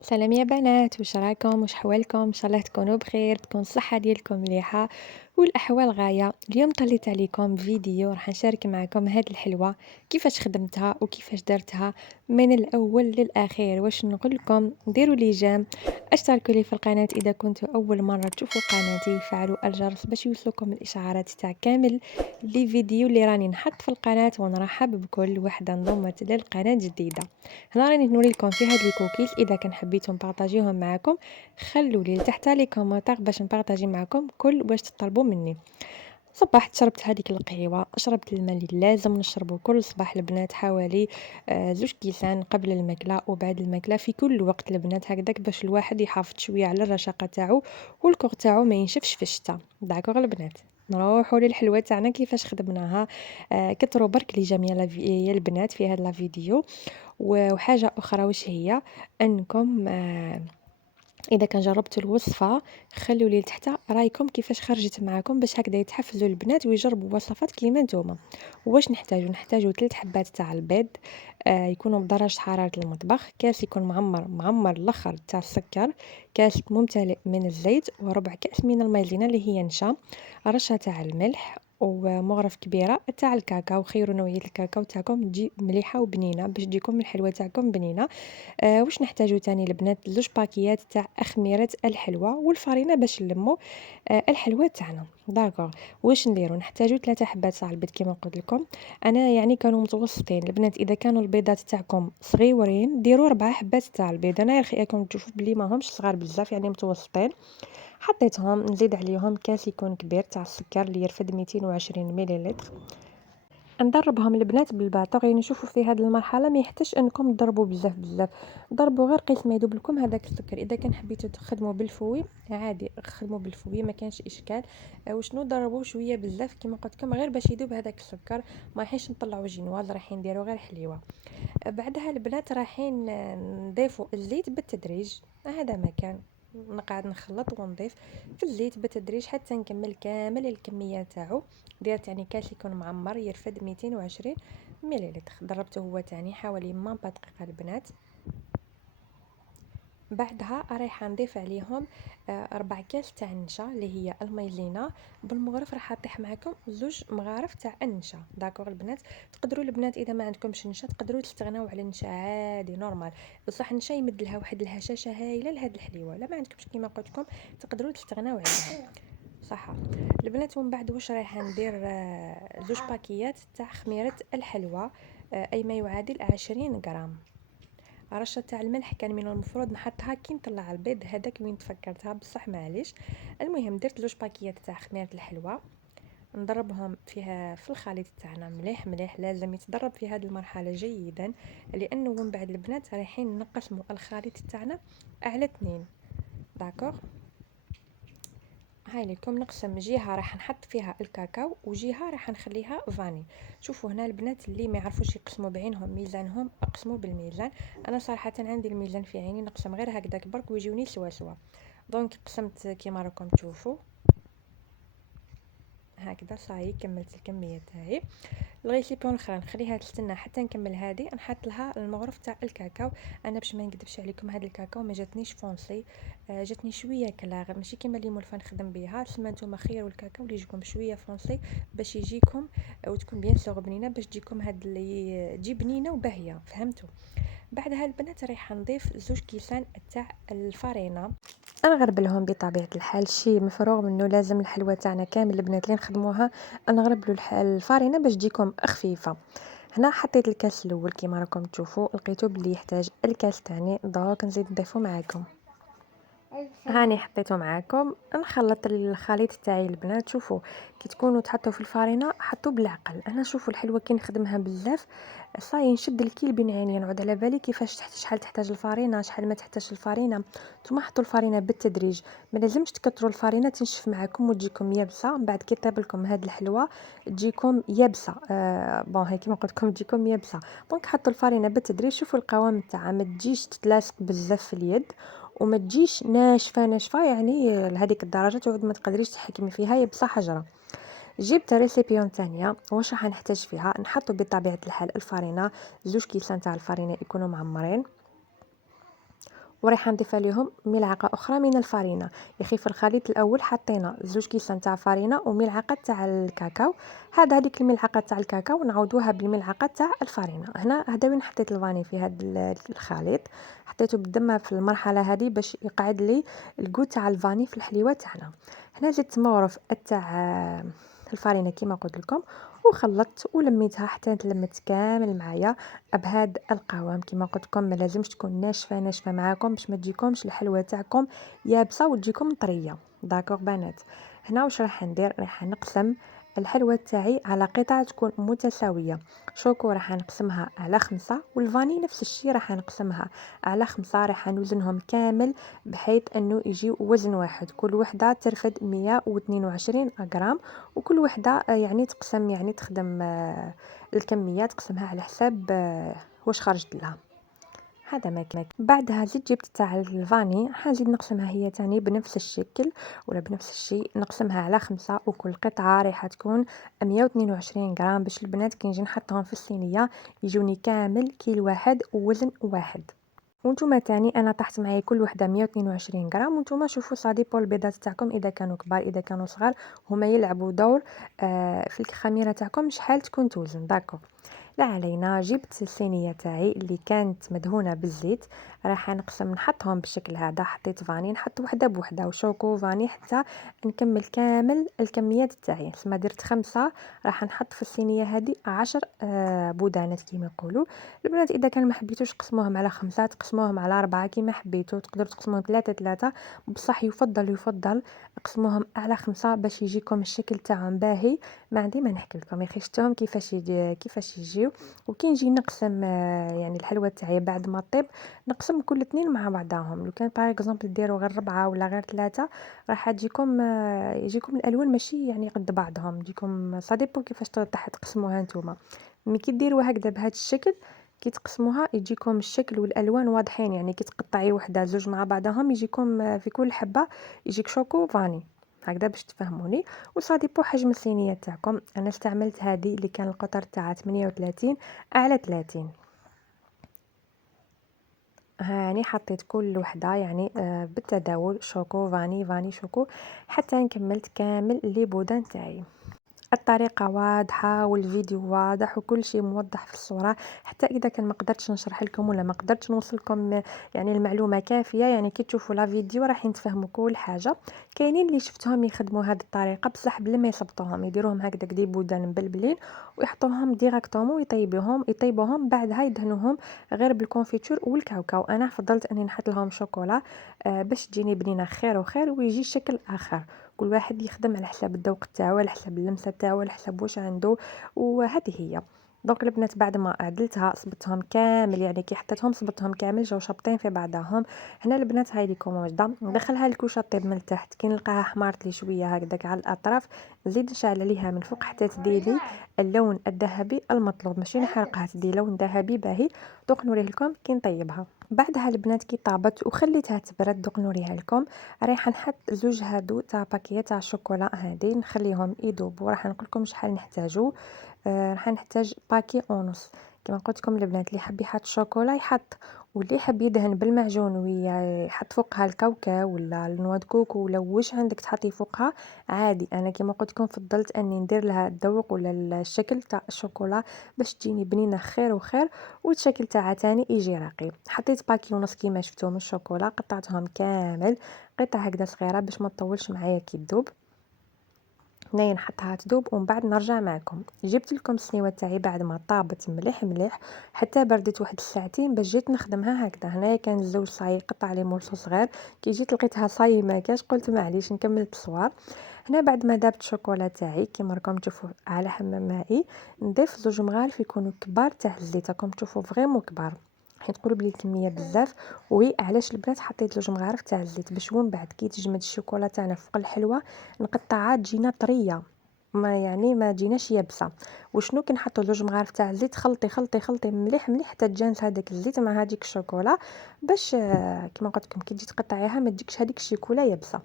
سلام يا بنات، واش راكم؟ واش حوالكم؟ ان شاء الله تكونوا بخير، تكون الصحه ديالكم مليحه والاحوال غايه. اليوم طليت عليكم فيديو راح نشارك معكم هاد الحلوه كيفاش خدمتها وكيفاش درتها من الاول للاخير. واش نقول لكم؟ ديروا لي جيم، اشتركوا لي في القناه اذا كنتوا اول مره تشوفوا قناتي، فعلوا الجرس باش يوصلكم الاشعارات تاع كامل لي فيديو اللي راني نحط في القناه. ونرحب بكل وحده انضمت للقناه جديده. هنا راني نوريلكم في هاد لي كوكيز، اذا كان حبيتو نبارطاجيهم معكم خلوا لي تحت لي كومونتير باش نبارطاجي معكم كل واش تطلبوا مني. صبحت شربت هذيك القهوه، شربت الماء اللي لازم نشربه كل صباح البنات، حوالي 2 كيسان قبل الماكله وبعد الماكله في كل وقت البنات، هكذاك باش الواحد يحافظ شويه على الرشاقه تاعو والكوغ تاعو ما ينشفش في الشتاء. داكوغ البنات، نروحوا للحلوه تاعنا كيفاش خدمناها. كثروا برك لي جميع يا البنات في هذا الفيديو. وحاجة أخرى وش هي؟ أنكم إذا كان جربتوا الوصفة خلوا لي تحت رايكم كيفاش خرجت معاكم، باش هكذا يتحفزوا البنات ويجربوا وصفات كيما نتوما. واش نحتاجوا 3 حبات تاع البيض، يكونوا بدرجة حرارة المطبخ، كاس يكون معمر الاخر تاع السكر، كاس ممتلئ من الزيت، وربع كاس من المايزينا اللي هي نشا، رشة تاع الملح، ومغرف كبيره تاع الكاكاو. خيروا نوعيه الكاكاو تاعكم تجي مليحه وبنينه باش تجيكم الحلوه تاعكم بنينه. واش نحتاجو تاني البنات؟ 2 باكيات تاع أخميرة الحلوى والفرينة باش نلمو الحلوى تاعنا. داكوغ، واش نديرو؟ نحتاجو 3 حبات تاع البيض كيما قلت لكم. انا يعني كانوا متوسطين البنات، اذا كانوا البيضات تاعكم صغيورين ديروا 4 حبات تاع البيض. انا راكم تشوفوا بلي ماهمش صغار بزاف، يعني متوسطين. حطيتهم، نزيد عليهم كاس يكون كبير تاع السكر اللي يرفد 220 مليلتر. ندربهم البنات بالباطور، يعني شوفوا في هذه المرحله ما يحتاجش انكم تضربوا بزاف، ضربوا غير قيس ما يذوب لكم هذاك السكر. اذا كان حبيتوا تخدموا بالفوي عادي خدموا بالفوي، ما كانش اشكال. وشنو ضربوا شويه بزاف كما قلت لكم غير باش يذوب هذاك السكر، ما رايحينش نطلعوا جينواز، رايحين نديروا غير حليوه. بعدها البنات رايحين نضيفوا الزيت بالتدريج. هذا مكان نقعد نخلط ونضيف في الزيت بالتدريج حتى نكمل كامل الكميه تاعو. درت يعني كاس يكون معمر يرفد 220 مليلتر، ضربته هو تاني حوالي ما دقيقه البنات. بعدها رايحه نضيف عليهم 4 كاس تاع النشا اللي هي المايزينا بالمغرف، راح اطيح معكم 2 مغارف تاع النشا. داكوغ البنات، تقدروا البنات اذا ما عندكمش نشا تقدروا تستغناو على النشا عادي نورمال، بصح النشا يمد لها واحد الهشاشه هايله لهاد الحليوه. لا ما عندكمش كيما قلت لكم تقدروا تستغناو عليها. صح البنات. ومن بعد واش رايحه ندير 2 باكيات تاع خميره الحلوى، اي ما يعادل 20 غرام. رشه تاع الملح كان من المفروض نحطها كي نطلع البيض، هذاك وين تفكرتها بصح معليش. المهم درت 2 باكيات تاع خميره الحلوى، نضربهم فيها في الخليط تاعنا مليح، لازم يتضرب في هذه المرحله جيدا، لانه من بعد البنات رايحين نقسموا الخليط تاعنا على 2. داكوغ، هاي لكم نقسم جهه راح نحط فيها الكاكاو وجهه راح نخليها فاني. شوفوا هنا البنات اللي ما يعرفوش يقسموا بعينهم ميزانهم اقسموا بالميزان. انا صراحه عندي الميزان في عيني، نقسم غير هكذاك برك ويجوني سوا. دونك قسمت كيما راكم تشوفوا هكذا. صاي كملت الكميه تاعي. الغيسيبيون الاخرى نخليها تستنى حتى نكمل هذه، نحط لها المغرف تاع الكاكاو. انا باش ما نكذبش عليكم هذا الكاكاو ما جاتنيش فونسي، جاتني شويه كلاغ، ماشي كيما اللي مولفه نخدم بها. تسمى نتوما خيروا الكاكاو اللي يجيكم شويه فونسي باش يجيكم وتكون بيان سور بنينه، باش تجيكم هاد اللي تجي بنينه وباهيه، فهمتوا؟ بعدها البنات رايحه نضيف 2 كيسان تاع الفرينه، نغربلهم بطبيعه الحال. شي مفروغ منه، لازم الحلوه تاعنا كامل البنات اللي نخدموها نغربلو الفرينه باش تجيكم خفيفه. هنا حطيت الكاس الاول كيما راكم تشوفوا، لقيتو بلي يحتاج الكاس تاني، دروك نزيد نضيفو معاكم. هاني حطيته معاكم، نخلط الخليط تاعي البنات. شوفوا كي تكونوا تحطوا في الفرينه حطوا بالعقل. انا شوفوا الحلوه كي نخدمها بزاف صاي نشد الكيل بين عيني، نعود على بالي كيفاش شحال تحتاج الفرينه شحال ما تحتاج الفرينه. نتوما حطوا الفرينه بالتدريج، ما لازمش تكثروا الفرينه تنشف معاكم وتجيكم يابسه. من بعد كي طيب لكم هاد الحلوه تجيكم يابسه، بون هي كيما قلت لكم تجيكم يابسه. دونك حطوا الفرينه بالتدريج. شوفوا القوام تاعها ما تجيش تتلاصق بزاف في اليد وما تجيش ناشفه يعني لهذيك الدرجه تعود ما تقدريش تحكمي فيها، هي بصح حجره. جبت ريسيبيون ثانيه، واش راح نحتاج فيها؟ نحطوا بطبيعه الحال الفرينه، 2 كيسان تاع الفرينه يكونوا معمرين، ورايحه نضيف عليهم ملعقه اخرى من الفرينه. يخي في الخليط الاول حطينا 2 كيسان تاع فرينه وملعقه تاع الكاكاو. هذيك الملعقه تاع الكاكاو نعوضوها بالملعقه تاع الفرينه. هذا وين حطيت الفاني في هذا الخليط، حطيته بالدم في المرحله هذه باش يقعد لي الكو تاع الفاني في الحليوه تاعنا. هنا زدت مغرف تاع الفرينه كيما قلت لكم، وخلطت ولميتها حتى تلمت كامل معايا بهذا القوام. كما قلت لكم ما لازمش تكون ناشفه معاكم باش ما تجيكمش الحلوه تاعكم يابسه وتجيكم طريه. داكوغ بنات، هنا واش راح ندير، راح نقسم الحلوه تاعي على قطع تكون متساويه. شوكو راح نقسمها على 5، والفاني نفس الشيء راح نقسمها على 5. راح نوزنهم كامل بحيث انه يجي وزن واحد، كل وحده ترفد 122 غرام، وكل وحده يعني تقسم، يعني تخدم الكميات تقسمها على حساب واش خرجت لها. هذا ما كان. بعدها زيد جبت تاع الفاني، حنزيد نقسمها هي تاني بنفس الشكل ولا بنفس الشيء، نقسمها على 5، وكل قطعة راح تكون 122 غرام باش البنات كي نجي نحطهم في الصينية يجوني كامل كيلو واحد ووزن واحد. وانتم تاني انا طحت معايا كل وحده 122 غرام، وانتم شوفوا صادي بول البيضات تاعكم اذا كانوا كبار اذا كانوا صغار هما يلعبوا دور في الخميره تاعكم شحال تكون توزن. داكو لا علينا، جبت الصينيه تاعي اللي كانت مدهونه بالزيت، راح نقسم نحطهم بالشكل هذا. حطيت فاني نحط وحده بوحده وشوكو فاني حتى نكمل كامل الكميات تاعي. ما درت 5، راح نحط في الصينيه هذه 10 بودانات كيما يقولوا البنات. اذا كان ما حبيتوش تقسموهم على 5 تقسموهم على 4 كيما حبيتوا، تقدروا تقسموهم 3 بصح يفضل اقسموهم على 5 باش يجيكم الشكل تاعهم باهي. ما عندي ما نحكي لكم يا اخي شفتوهم كيفاش يجيو. وكي نجي نقسم يعني الحلوه تاعي بعد ما طيب نقسم كل اثنين مع بعضهم. لو كان باغ اكزومبل ديروا غير 4 ولا غير 3 راح تجيكم يجيكم الالوان ماشي يعني قد بعضهم، يجيكم صاديبو كيفاش تقسموها نتوما. ملي كي ديروها هكذا بهذا الشكل كي تقسموها يجيكم الشكل والالوان واضحين، يعني كي تقطعي وحده زوج مع بعضهم يجيكم في كل حبه يجيك شوكو فاني هكذا باش تفهموني. وصاديبو حجم الصينيه تاعكم، انا استعملت هذه اللي كان القطر تاعها 38 على 30. هاني حطيت كل وحده يعني بالتداول شوكو فاني فاني شوكو حتى كملت كامل لي بودان تاعي. الطريقة واضحة والفيديو واضح وكل شيء موضح في الصورة. حتى إذا كان ما قدرتش نشرح لكم ولا ما قدرتش نوصل لكم يعني المعلومة كافية، يعني كي تشوفوا لا فيديو راح تفهموا كل حاجة. كاينين اللي شفتهم يخدموا هذه الطريقة بصح بلا ما يصبطوهم، يديروهم هكذا دي بودان مبلبلين ويحطوهم ديراكتومون ويطيبوهم بعدها يدهنوهم غير بالكونفيتور والكاوكاو. انا فضلت اني نحط لهم شوكولا باش تجيني بنينه خير وخير ويجي شكل اخر. كل واحد يخدم على حساب الذوق تاعو، على حساب اللمسه تاعو، على حساب واش عنده. وهذه هي. دونك البنات بعد ما عدلتها صبتهم كامل، يعني كي حطيتهم صبتهم كامل جاو شابطين في بعضهم. هنا البنات هاي ليكم وجده ندخلها الكوشه طيب من التحت، كي نلقاها حمارت لي شويه هكذاك على الاطراف نزيد نشعل عليها من فوق حتى تديلي اللون الذهبي المطلوب، ماشي نحرقها تدي لون ذهبي باهي. دوك نوريه لكم كي نطيبها. بعدها البنات كي طابت وخليتها تبرد دوك نوريها لكم. رايحه نحط زوج هادو تاع باكيت تاع الشوكولا هادي نخليهم يذوبوا. راح نقول لكم شحال نحتاجو. راح نحتاج باكي ونص. كما قلت لكم البنات اللي حب يحط شوكولا يحط، واللي يحب يدهن بالمعجون ويحط فوقها الكاوكاو ولا النواد كوكو ولا واش عندك تحطي فوقها عادي. انا كما قلت لكم فضلت اني ندير لها الذوق ولا الشكل تاع الشوكولا باش تجيني بنينه خير وخير، والشكل تاعها تاني يجي راقي. حطيت باكي ونص كيما شفتوا من الشوكولا، قطعتهم كامل قطع هكذا صغيره باش ما تطولش معايا كي تذوب. هنايا نحطها تذوب ومن بعد نرجع معكم. جبت لكم السنيوه تاعي بعد ما طابت مليح مليح حتى بردت واحد الساعتين باش جيت نخدمها هكذا. هنايا كان الزوج صاي قطع لي مورسو صغير، كي جيت لقيتها صاي ما كاش قلت معليش نكمل التصوير. هنا بعد ما دابت الشوكولا تاعي كيما راكم تشوفوا على حمام مائي، نضيف زوج مغارف يكونوا كبار تاع الزيت، راكم تشوفوا فريمون كبار حيت تقولوا بلي الكميه بزاف. وي علاش البنات حطيت زوج مغارف تاع الزيت باش من بعد كي تجمد الشوكولا تاعنا فوق الحلوه نقطعها تجينا طريه، ما يعني ما تجيناش يابسه. وشنو كي نحطوا زوج مغارف تاع الزيت خلطي مليح مليح حتى تجانس هذاك الزيت مع هذيك الشوكولا باش كما قلت لكم كي تجي تقطعيها ما تجيكش هذيك الشوكولا يابسه.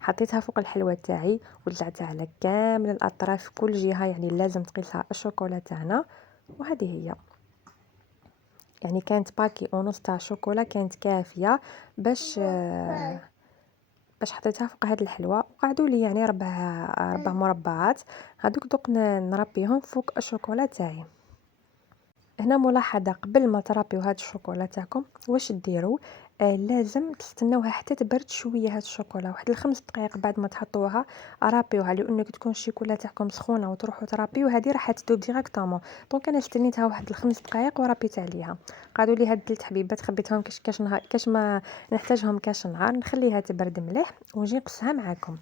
حطيتها فوق الحلوه تاعي وزعتها على كامل الاطراف كل جهه، يعني لازم تقيسها الشوكولا تاعنا. وهذه هي يعني كانت باكي ونص تاع شوكولا كانت كافيه باش حطيتها فوق هاد الحلوى، وقعدوا لي يعني ربع مربعات. هادوك دوك نربيهم فوق الشوكولا تاعي. هنا ملاحظة قبل ما ترابيو هاد الشوكولا تاعكم واش ديروا، لازم تستناوها حتى تبرد شويه هاد الشوكولا، واحد الخمس دقائق بعد ما تحطوها رابيوها، لانه كي تكون الشوكولا تاعكم سخونه وتروحوا ترابيو هذه راح تذوب ديريكتومون. دونك انا استنيتها واحد الخمس دقائق وربيت عليها. قعدوا لي هاد 3 حبيبات خبيتهم كاش نهار، كاش ما نحتاجهم كاش نهار نخليها تبرد مليح ونجي نقصها معاكم.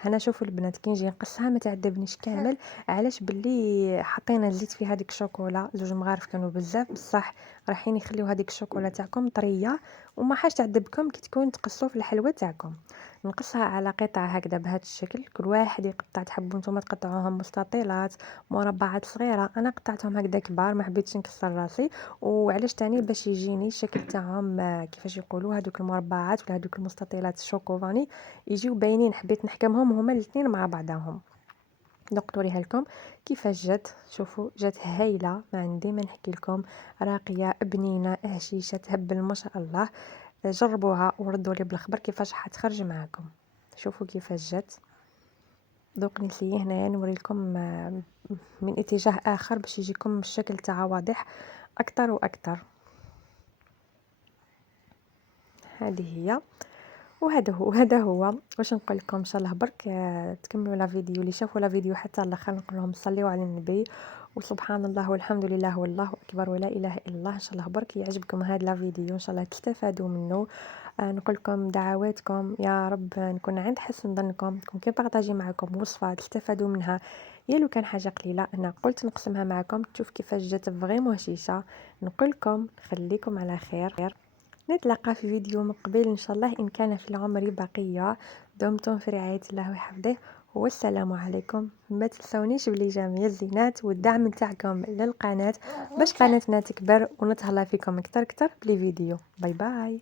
هنا شوفوا البنات كي نجي نقصها ما تعذبنيش كامل، علاش باللي حطينا الزيت في هذيك الشوكولا، زوج مغارف كانوا بزاف بصح رايحين يخليو هذيك الشوكولا تاعكم طريه وما حاش تعذبكم كي تكون تقصوا في الحلوى تاعكم. نقصها على قطع هكذا بهذا الشكل، كل واحد يقطع، تحبوا نتوما تقطعوهم مستطيلات مربعات صغيره، انا قطعتهم هكذا كبار ما حبيتش نكسر راسي. وعلاش تاني باش يجيني الشكل تاعهم كيفاش يقولوا هذوك المربعات ولا هذوك المستطيلات الشوكوفاني يجيو باينين، حبيت نحكمهم هما الاثنين مع بعضهم. دوك نوريها لكم كيفاش جات، شوفوا جات هايله، ما عندي ما نحكي لكم، راقيه بنينه هشيشه تهبل ما شاء الله. جربوها وردوا لي بالخبر كيفاش حتخرج معاكم. شوفوا كيفاش جات. دوك نسيي هنايا نوري لكم من اتجاه اخر باش يجيكم الشكل تاعها واضح اكثر واكثر. هذه هي، وهذا هو واش نقول لكم. ان شاء الله برك تكملوا لا فيديو، اللي شافوا لا فيديو حتى الاخر نقول لهم صليوا على النبي وسبحان الله والحمد لله والله اكبر ولا اله الا الله. ان شاء الله برك يعجبكم هذا لا فيديو، ان شاء الله تستفادوا منه. نقول لكم دعواتكم يا رب نكون عند حسن ظنكم، كون كي بارطاجي معكم وصفه تستفادوا منها. يا لو كان حاجه قليله انا قلت نقسمها معكم تشوف كيفاش جات فريمون هشيشه. نقول لكم خليكم على خير، نتلاقى في فيديو مقبل إن شاء الله إن كان في العمر بقية. دمتم في رعاية الله وحفظه، والسلام عليكم. ما تنسونيش بالإعجاب الزينات والدعم تاعكم للقناة باش قناتنا تكبر ونتهلا فيكم كتر كتر بلي فيديو. باي باي.